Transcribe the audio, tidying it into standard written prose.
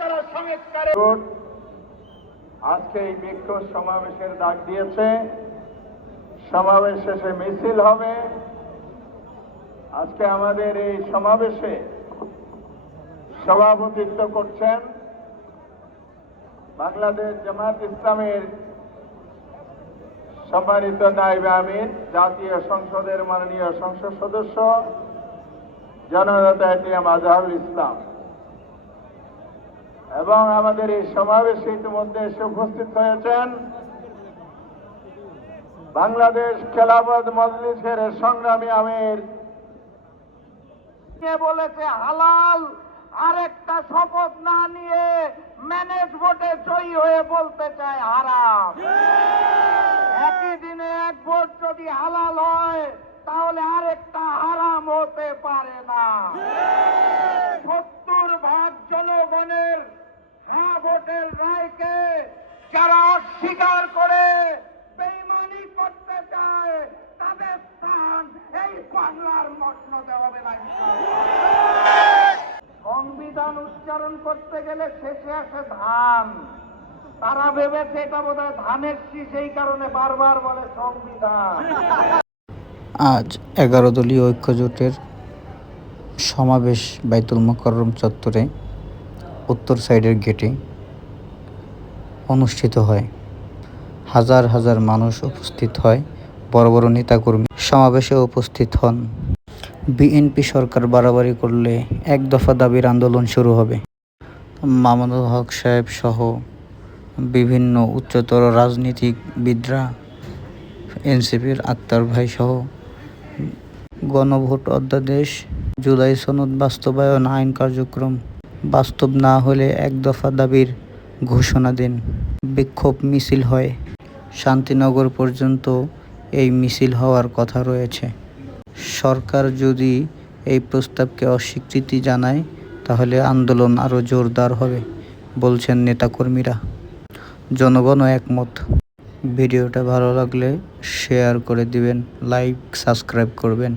তারা সংস্কারে আজকে এই বিক্ষোভ সমাবেশের ডাক দিয়েছে। সমাবেশ শেষে মিছিল হবে। আজকে আমাদের এই সমাবেশে সভাপতিত্ব করছেন বাংলাদেশ জামাত ইসলামের সম্মানিত নায়েবে আমির, জাতীয় সংসদের মাননীয় সংসদ সদস্য জননেতা এটিএম আজহারুল ইসলাম, এবং আমাদের এই সমাবেশে ইতিমধ্যে এসে উপস্থিত হয়েছেন বাংলাদেশ খেলাফত মজলিসের সংগ্রামী আমির। বলেছে হালাল, আরেকটা শপথ না নিয়ে ম্যানেজ ভোটে জয়ী হয়ে বলতে চায় হারাম। একই দিনে এক ভোট যদি হালাল হয় তাহলে আরেকটা হারাম হতে পারে না। 70% জনগণের হ্যাঁ ভোটের রায়কে যারা অস্বীকার করে বেঈমানি করতে চায় তাদের স্থান এই বাংলার মসনদে হবে না। সংবিধান উচ্চারণ করতে গেলে শেষে আসে ধান। তারা ভেবেছে এটা বোধহয় ধানের শীষ, এই কারণে বারবার বলে সংবিধান। আজ 11 দলীয় ঐক্যজোটের সমাবেশ বাইতুল মোকাররম চত্বরে উত্তর সাইডের গেটে অনুষ্ঠিত হয়। হাজার হাজার মানুষ উপস্থিত হয়, বড় বড় নেতাকর্মী সমাবেশে উপস্থিত হন। বিএনপি সরকার বাড়াবাড়ি করলে এক দফা দাবির আন্দোলন শুরু হবে। মামুনুল হক সাহেব সহ বিভিন্ন উচ্চতর রাজনীতিবিদরা, এনসিপির আক্তার ভাই সহ গণভোট অধ্যাদেশ, জুলাই সনদ বাস্তবায়ন আইন কার্যক্রম বাস্তব না হলে এক দফা দাবির ঘোষণা দেন। বিক্ষোভ মিছিল হয়। শান্তিনগর পর্যন্ত এই মিছিল হওয়ার কথা রয়েছে। সরকার যদি এই প্রস্তাবকে অস্বীকৃতি জানায় তাহলে আন্দোলন আরও জোরদার হবে বলছেন নেতাকর্মীরা। জনগণও একমত। ভিডিওটা ভালো লাগলে শেয়ার করে দিবেন, লাইক সাবস্ক্রাইব করবেন।